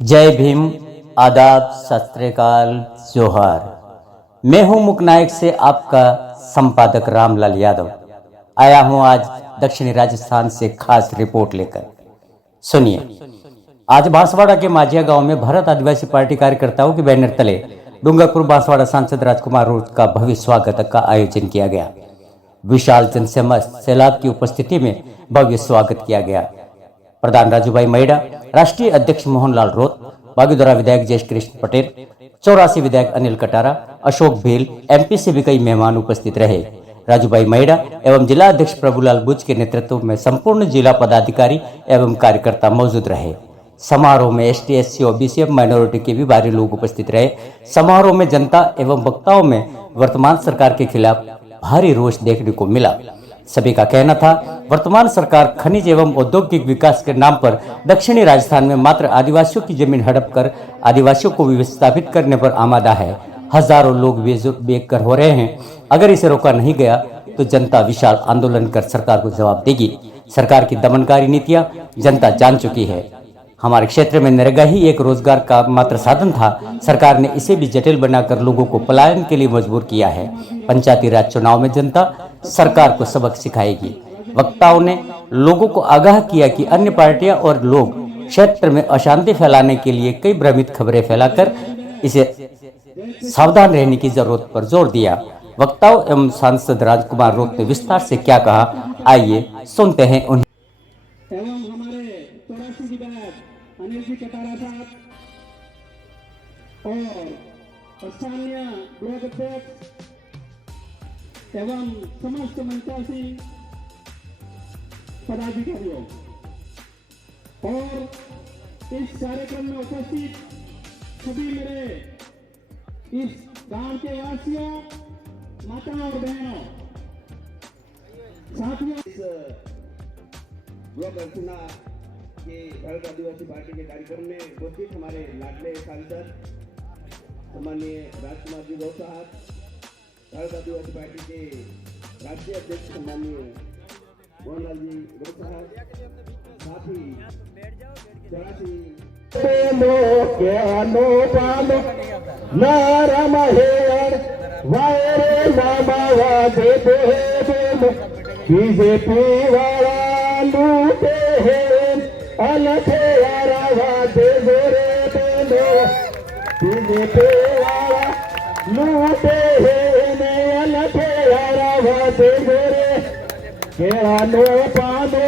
जय भीम, आदाब, सत श्री अकाल, जोहार। मैं हूं मुकनायक से आपका संपादक रामलाल यादव। आया हूं आज दक्षिणी राजस्थान से खास रिपोर्ट लेकर। सुनिए, आज बांसवाड़ा के माझिया गांव में भारत आदिवासी पार्टी कार्यकर्ताओं के बैनर तले डूंगरपुर बांसवाड़ा सांसद राजकुमार रोज का भव्य स्वागत का आयोजन किया गया। विशाल सैलाब की उपस्थिति में भव्य स्वागत किया गया। प्रधान राजूभाई मैडा, राष्ट्रीय अध्यक्ष मोहनलाल रोत, बागीदोरा विधायक जयेश कृष्ण पटेल, 84 विधायक अनिल कटारा, अशोक भेल, एमपी से भी कई मेहमान उपस्थित रहे। राजूभाई मैडा एवं जिला अध्यक्ष प्रभुलाल बुच के नेतृत्व में संपूर्ण जिला पदाधिकारी एवं कार्यकर्ता मौजूद रहे। समारोह में एसटी, एससी, ओबीसी एवं माइनॉरिटी के भी भारी लोग उपस्थित रहे। समारोह में जनता एवं वक्ताओं में वर्तमान सरकार के खिलाफ भारी रोष देखने को मिला। सभी का कहना था, वर्तमान सरकार खनिज एवं औद्योगिक विकास के नाम पर दक्षिणी राजस्थान में मात्र आदिवासियों की जमीन हड़प कर आदिवासियों को विस्थापित करने पर आमादा है। हजारों लोग बेघर हो रहे हैं। अगर इसे रोका नहीं गया तो जनता विशाल आंदोलन कर सरकार को जवाब देगी। सरकार की दमनकारी नीतियां जनता जान चुकी है। हमारे क्षेत्र में नरेगा ही एक रोजगार का मात्र साधन था। सरकार ने इसे भी जटिल बनाकर लोगों को पलायन के लिए मजबूर किया है। पंचायती राज चुनाव में जनता सरकार को सबक सिखाएगी। वक्ताओं ने लोगों को आगाह किया कि अन्य पार्टियां और लोग क्षेत्र में अशांति फैलाने के लिए कई भ्रमित खबरें फैलाकर इसे सावधान रहने की जरूरत पर जोर दिया। वक्ताओं एवं सांसद राजकुमार रोत ने विस्तार से क्या कहा, आइए सुनते हैं उन्हें। एवं हमारे 84 विधायक अनिल जी कटारा साहब और स्थानीय ब्लॉक अध्यक्ष एवं समस्त मंचासी पदाधिकारियों और इस कार्यक्रम में उपस्थित सभी मेरे इस गांव के वासियों, माताओं और बहनों, साथियों, इस ब्लॉक अर्चना के भारत आदिवासी पार्टी के कार्यक्रम में उपस्थित हमारे लाडले सांसद सम्माननीय राजकुमार जी रोज साहब, भारत आदिवासी पार्टी के राष्ट्रीय अध्यक्ष सम्माननीय मोहनलाल जी रोज साहब, साथ ही 84 बीजेपी वाला लूटे हैं अलखे वादे गोरे बेलो, बीजेपी वाला लूटे हैं अलखे वादे गोरे केड़ा नो पानो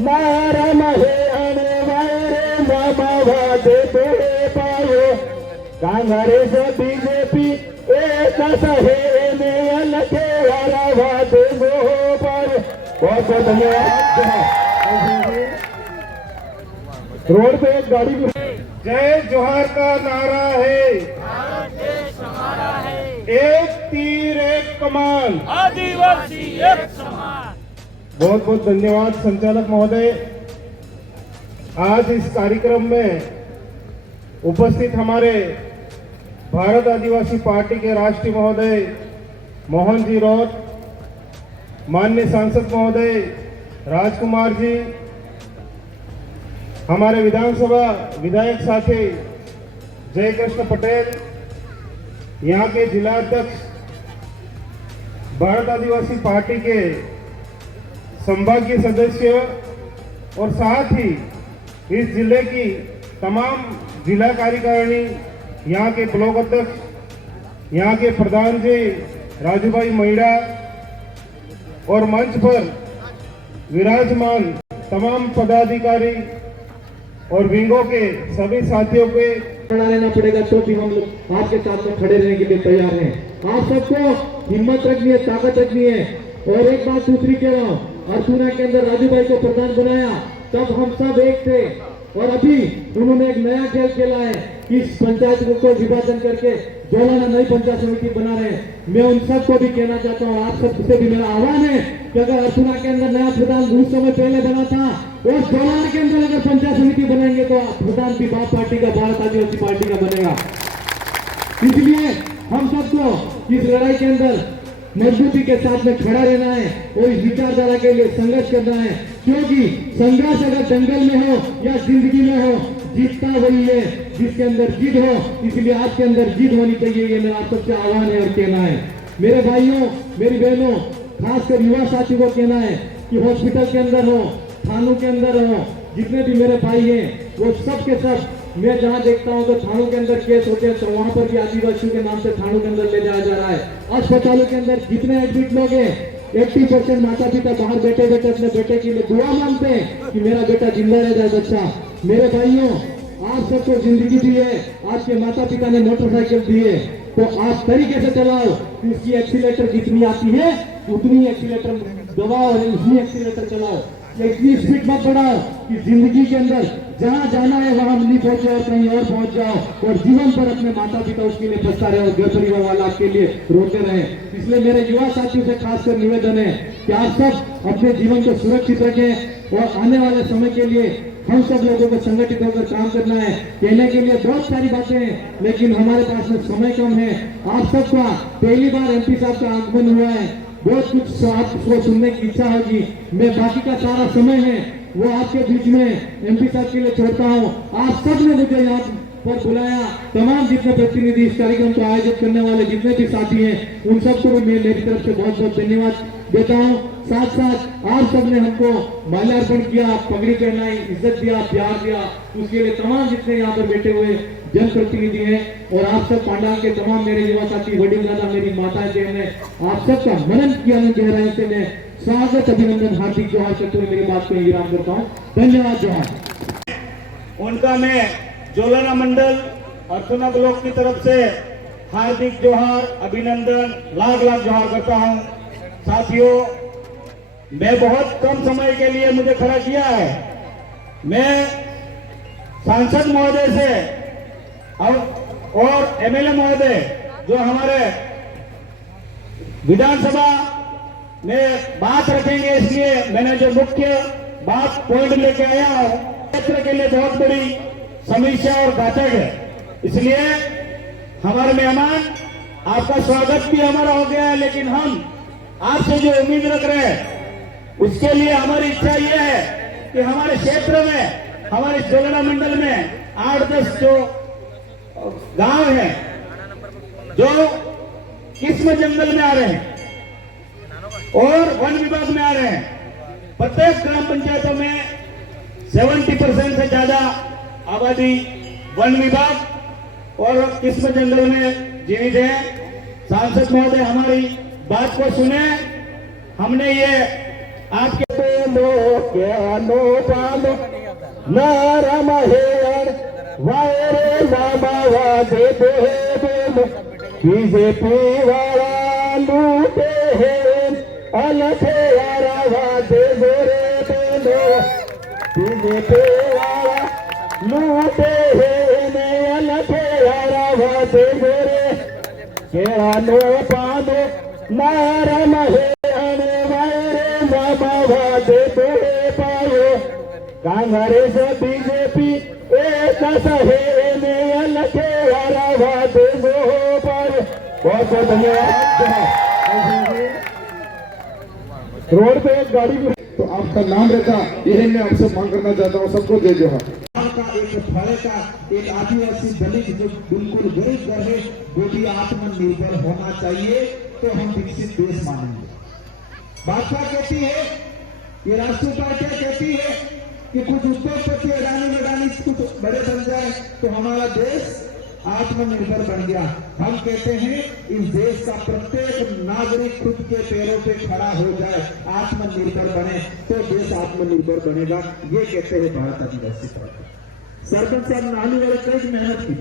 नारम है अने वायरे मामा वादे गोरे पायो, कांग्रेस बीजेपी एक सहे ने अलखे वादे गो पायो। बहुत बहुत धन्यवाद। रोड पे एक गाड़ी भी जय जोहार का नारा है, एक तीर एक कमान, आदिवासी एक समान। बहुत बहुत धन्यवाद संचालक महोदय। आज इस कार्यक्रम में उपस्थित हमारे भारत आदिवासी पार्टी के राष्ट्रीय महोदय मोहन जी रोत, माननीय सांसद महोदय राजकुमार जी, हमारे विधानसभा विधायक साथी जय कृष्ण पटेल, यहाँ के जिला अध्यक्ष भारत आदिवासी पार्टी के संभागीय सदस्य और साथ ही इस जिले की तमाम जिला कार्यकारिणी, यहाँ के ब्लॉक अध्यक्ष, यहाँ के प्रधान जी राजूभाई मैडा और मंच पर विराजमान तमाम पदाधिकारी और विंगों के सभी साथियों पे लेना पड़ेगा तो भी हम लोग आपके साथ में खड़े रहने के लिए तैयार हैं। आप सबको हिम्मत रखनी है, ताकत रखनी है। और एक बात दूसरी कह रहा हूँ, अर्चना के अंदर राजूभाई को प्रधान बनाया तब हम सब एक थे, और अभी उन्होंने एक नया खेल खेला है कि इस पंचायत को विभाजन करके जोलाना नई पंचायत समिति बना रहे हैं। मैं उन सबको भी कहना चाहता हूँ, आप सबसे भी मेरा आह्वान है कि अगर अर्चना के अंदर नया प्रधान कुछ समय पहले बना था और जोलाना के अंदर अगर पंचायत समिति बनाएंगे तो प्रधान भी बाप पार्टी का, भारत आदिवासी पार्टी का बनेगा। इसलिए हम सबको इस लड़ाई के अंदर मजबूती के साथ में खड़ा रहना है और इस विचारधारा के लिए संघर्ष करना है, क्योंकि संघर्ष अगर जंगल में हो या जिंदगी में हो, जीतता वही है जिसके अंदर जिद हो, इसलिए आपके अंदर जिद होनी चाहिए। ये मेरा आप सबसे आह्वान है और कहना है। मेरे भाइयों, मेरी बहनों, खासकर युवा साथियों को कहना है कि हॉस्पिटल के अंदर हो, थानों के अंदर हो, जितने भी मेरे भाई हैं वो सब के सब, मैं जहां देखता हूं तो थानों के अंदर केस होते हैं तो वहां पर भी आदिवासियों के नाम से थानों के अंदर ले जाया जा रहा है। अस्पतालों के अंदर जितने एडमिट लोग हैं 80% माता पिता बाहर बैठे बैठे अपने बेटे के लिए दुआ मांगते हैं कि मेरा बेटा जिंदा रह जाए बच्चा। मेरे भाइयों, आप सबको जिंदगी दी है, आपके माता पिता ने मोटरसाइकिल दी है, तो आप तरीके से चलाओ कि उसकी एक्सीलेटर जितनी आती है उतनी एक्सीलेटर दबाओ और उतनी एक्सीलेटर चलाओ। इतनी स्पीड मत बढ़ाओ कि जिंदगी के अंदर जहां जाना है वहां नहीं पहुंचे और कहीं और पहुंच जाओ और जीवन पर अपने माता पिता उसके लिए बचता रहे और घर परिवार वाला आपके लिए रोते रहे। इसलिए मेरे युवा साथियों से खासकर निवेदन है कि आप सब अपने जीवन को सुरक्षित रखें और आने वाले समय के लिए हम सब लोगों को संगठित होकर काम करना है। कहने के लिए बहुत सारी बातें हैं लेकिन हमारे पास में समय कम है। आप सबका पहली बार एमपी साहब का आगमन हुआ है, बहुत कुछ आपको सुनने की इच्छा होगी। मैं बाकी का सारा समय है वो आपके बीच में एमपी साहब के लिए छोड़ता हूँ। आप सब ने मुझे यहाँ पर बुलाया, तमाम जितने प्रतिनिधि इस कार्यक्रम को आयोजित करने वाले जितने भी साथी हैं उन सबको भी मैं मेरी तरफ से बहुत बहुत धन्यवाद देता हूँ। साथ साथ आप सबने हमको माल्यार्पण किया, पगड़ी पहनाई, इज्जत दिया, प्यार दिया, उसके लिए तमाम जितने यहाँ पर बैठे हुए जनप्रतिनिधि हैं और आप सब पांडाल के तमाम मेरे युवा साथी, वडील दादा, मेरी माताएं बहन ने आप सबका मनन किया। मैं गहराई से मैं स्वागत, अभिनंदन, हार्दिक जोहार करते हुए मेरी बात को विराम करता हूँ। धन्यवाद, जोहार। उनका मैं जोलाना मंडल अर्थना ब्लॉक की तरफ से हार्दिक जोहार, अभिनंदन, लाख लाख जोहार करता हूं। साथियों, मैं बहुत कम समय के लिए मुझे खड़ा किया है। मैं सांसद महोदय से और एमएलए महोदय जो हमारे विधानसभा में बात रखेंगे, इसलिए मैंने जो मुख्य बात पॉइंट लेके आया हूं, क्षेत्र के लिए बहुत बड़ी समस्या और घातक है। इसलिए हमारे मेहमान, आपका स्वागत भी हमारा हो गया है, लेकिन हम आपसे जो उम्मीद रख रहे हैं उसके लिए हमारी इच्छा यह है कि हमारे क्षेत्र में, हमारे जोलाना मंडल में 8-10 जो गांव हैं जो किस्म जंगल में आ रहे हैं और वन विभाग में आ रहे हैं। प्रत्येक ग्राम पंचायतों में 70% से ज्यादा आबादी वन विभाग और किस्म जंगल में जीवित है। सांसद महोदय हमारी बात को सुने। हमने ये आपके बीजेपी वाला लूटे हैं अलखे वादे गोरे बेलो, बीजेपी वाला लूटे हैं अलखे वादे गोरे, केड़ा नो पादो नारा महे अने वायरे मामा वादे तोड़े पायो, कांग्रेस बीजेपी एक सहे ने अलखे वादे गो पायो। बहुत बहुत धन्यवाद। रोड पे एक गाड़ी में तो आपका नाम रहता, यही मैं आपसे मांग करना चाहता हूँ, सबको दे दो। एक फाड़े का एक आदिवासी दलित जो बिल्कुल गरीब रहे वो भी आत्मनिर्भर होना चाहिए, तो हम विकसित देश मानेंगे। भाजपा कहती है, ये राष्ट्रीय पार्टियां कहती है कि कुछ उद्योगपति अडानी कुछ बड़े बन जाए तो हमारा देश आत्मनिर्भर बन गया। हम कहते हैं इस देश का प्रत्येक नागरिक खुद के पैरों पे खड़ा हो जाए, आत्मनिर्भर बने तो देश आत्मनिर्भर बनेगा। ये कहते हैं भारत आदिवासी पार्टी। सरपंच साहब नाली वाले कई मेहनत की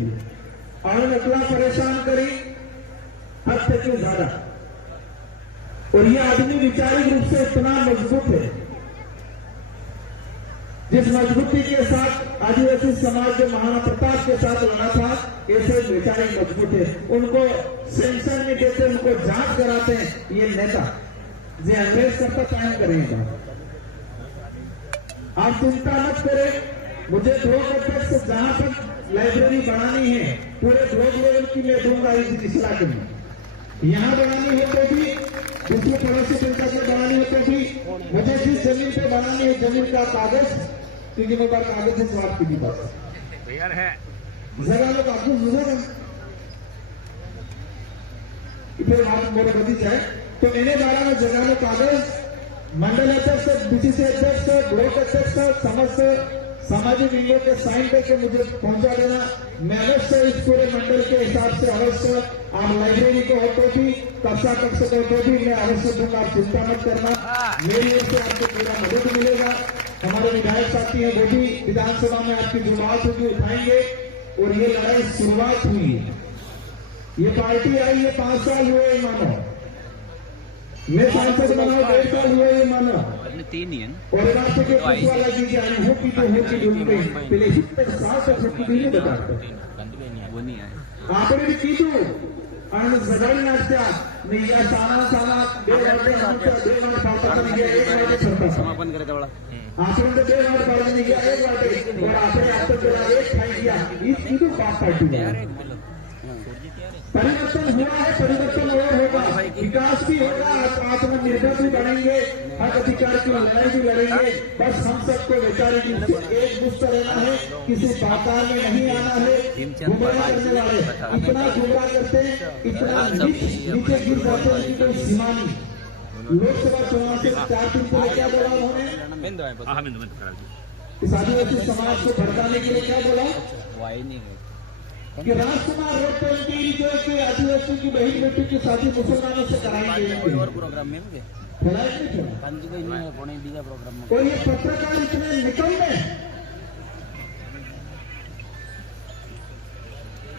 और इतना परेशान करी हद तक ज्यादा, और ये आदमी वैचारिक रूप से इतना मजबूत है, जिस मजबूती के साथ आदिवासी समाज के महाराणा प्रताप के साथ लड़ा था, ऐसे वैचारिक मजबूत है। उनको सेंशन नहीं देते, उनको जांच कराते हैं। ये नेता जो अंग्रेज करता कायम करेगा। आप चिंता मत करें, मुझे ब्लॉक अध्यक्ष जहां तक लाइब्रेरी बनानी है पूरे ब्लॉक लेवल की मैं दूंगा इस इलाके में। यहाँ बनानी हो तो भी, दूसरे पड़ोसी पंचायत में बनानी हो तो भी, मुझे जिस जमीन पे बनानी है जमीन का कागज, क्योंकि मेरे पास कागज है, स्वाद की भी बात है। જગાનો કાગળ મુજબ इधर बात मोरे बदी जाए तो એને બારામાં જગાનો કાગળ मंडल अध्यक्ष बीसीसी अध्यक्ष ब्लॉक अध्यक्ष समस्त सामाजिक विंगों के साइन करके मुझे पहुंचा देना। मैं अवश्य इस पूरे मंडल के हिसाब से अवश्य आप लाइब्रेरी को हो तो भी कक्षा कक्ष को तो भी मैं अवश्य दूंगा, आप चिंता मत करना। मेरी ओर से आपको पूरा मदद मिलेगा। हमारे विधायक साथी हैं, वो भी विधानसभा में आपकी जो बात होगी उठाएंगे। और ये लड़ाई शुरुआत हुई है, ये पार्टी आई ये 5 साल हुए मानो, मैं सांसद बना 1.5 साल हुए ये मानो, और रास्ते के पुलिस वाला की जाए हो की डूब गई पहले हिस्से साथ से की नहीं बताते आपने भी की तो आणि जगाई नाश्ता नहीं या साना 2 वाटे आमच्या 2 वाटे पावता नाही 1 वाटे सरता समापन करे तेवढा आपण तो 2 वाटे पावता नाही 1 वाटे और आपने आप तो जरा एक खाई दिया इसकी तो बात पार्टी है। परिवर्तन हुआ है, परिवर्तन और होगा, विकास भी होगा, आत्मनिर्भर भी बनेंगे, हक अधिकार की लड़ाई भी लड़ेंगे। बस हम सबको बेचारे एक मुस्त रहना है, किसी पाताल में नहीं आना है। गुमराह करने वाले इतना गुमराह करते हैं, इतना नीचे गिर जाते हैं कि कोई सीमा नहीं। लोकसभा चुनाव से 4 दिन पहले क्या बोला उन्होंने, इस आदिवासी समाज को भड़काने के लिए क्या बोला कि राजकुमार रोड पर उनकी जो कि आदिवासी की बहन बेटी की शादी मुसलमानों से कराएंगे और प्रोग्राम में और ये पत्रकार इतने निकम्मे,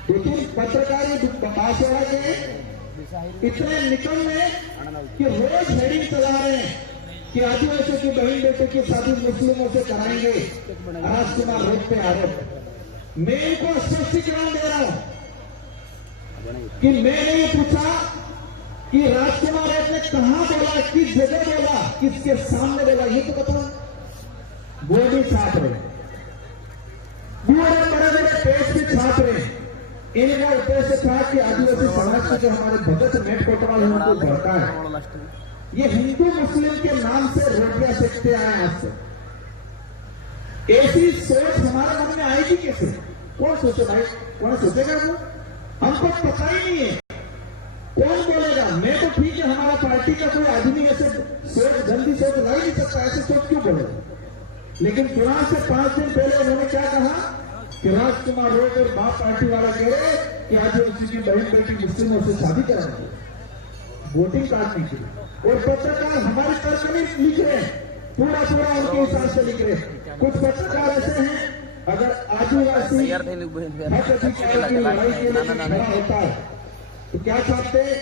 2-3 पत्रकार बांसवाड़ा के इतने निकम्मे कि रोज हेडिंग चला रहे हैं कि आदिवासियों की बहन बेटे की शादी मुस्लिमों से कराएंगे, राजकुमार रोड पे आरोप। मैं इनको स्पष्टीकरण दे रहा हूं कि मैंने ये पूछा कि राजकुमार ने कहां बोला, किस जगह बोला, किसके सामने बोला, ये तो बताओ। वो भी छाप रहे, बड़े बड़े पेज भी छाप रहे। इनका उद्देश्य था कि आदिवासी समाज के जो हमारे भगत नेट कोटवाल है उनको भड़का है। ये हिंदू मुस्लिम के नाम से रोटियां सेकते आए आज से। ऐसी सोच हमारे मन में आएगी कैसे? कौन सोचे भाई, कौन सोचेगा? वो हमको पता ही नहीं है कौन बोलेगा। मैं तो ठीक है, हमारा पार्टी का कोई आदमी ऐसे सोच गंदी सोच ला ही नहीं सकता, ऐसे सोच क्यों बोलेगा? लेकिन चुनाव से 5 दिन पहले उन्होंने क्या कहा कि राजकुमार रोड और बाप पार्टी वाला कह रहे कि आज उसकी बहन बेटी मुस्लिमों से शादी कराएंगे वोटिंग काटने के लिए। और पत्रकार हमारे तर्क में लिख रहे हैं, पूरा उनके हिसाब से लिख रहे हैं। कुछ पत्रकार ऐसे हैं, अगर आदिवासी हक अधिकार की लड़ाई के लिए खड़ा होता है तो क्या चाहते हैं,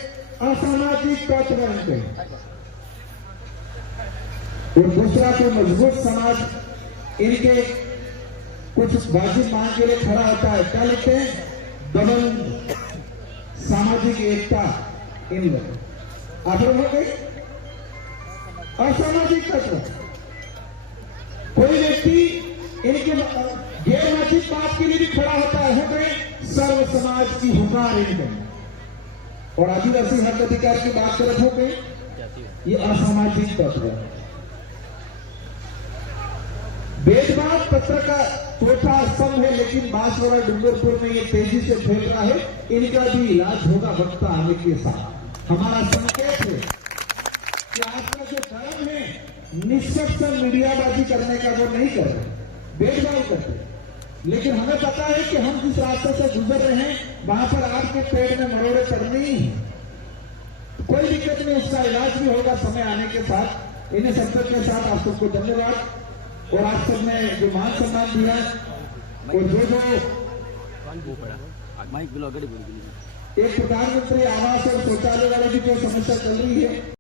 असामाजिक तत्व बनते हैं। और दूसरा कोई मजबूत समाज इनके कुछ वाजिब मांग के लिए खड़ा होता है, क्या लिखते हैं, दमन सामाजिक एकता इन लोग आप लोग हो गई। असामाजिक तत्व कोई व्यक्ति इनके गैर वाजिब बात के लिए भी खड़ा होता है, हो गए सर्व समाज की हुकार इनके। और आदिवासी हक अधिकार की बात करते हो गए, ये असामाजिक तत्व है। भेदभाव पत्र का चौथा स्तंभ है, लेकिन बांसवाड़ा डूंगरपुर में ये तेजी से फैल रहा है। इनका भी इलाज होगा वक्त आने के साथ। हमारा संकेत है कि आपका जो धर्म है निष्पक्ष मीडियाबाजी करने का वो नहीं कर रहे, भेदभाव करते। लेकिन हमें पता है कि हम जिस रास्ते से गुजर रहे हैं वहां पर आपके पेड़ में मरोड़े पड़ने ही है, कोई दिक्कत नहीं, उसका इलाज भी होगा समय आने के साथ। इन्हें संकट के साथ आप सबको धन्यवाद। और आप सब ने जो मान सम्मान दिया और जो एक प्रधानमंत्री आवास और शौचालय वाले की जो समस्या चल रही है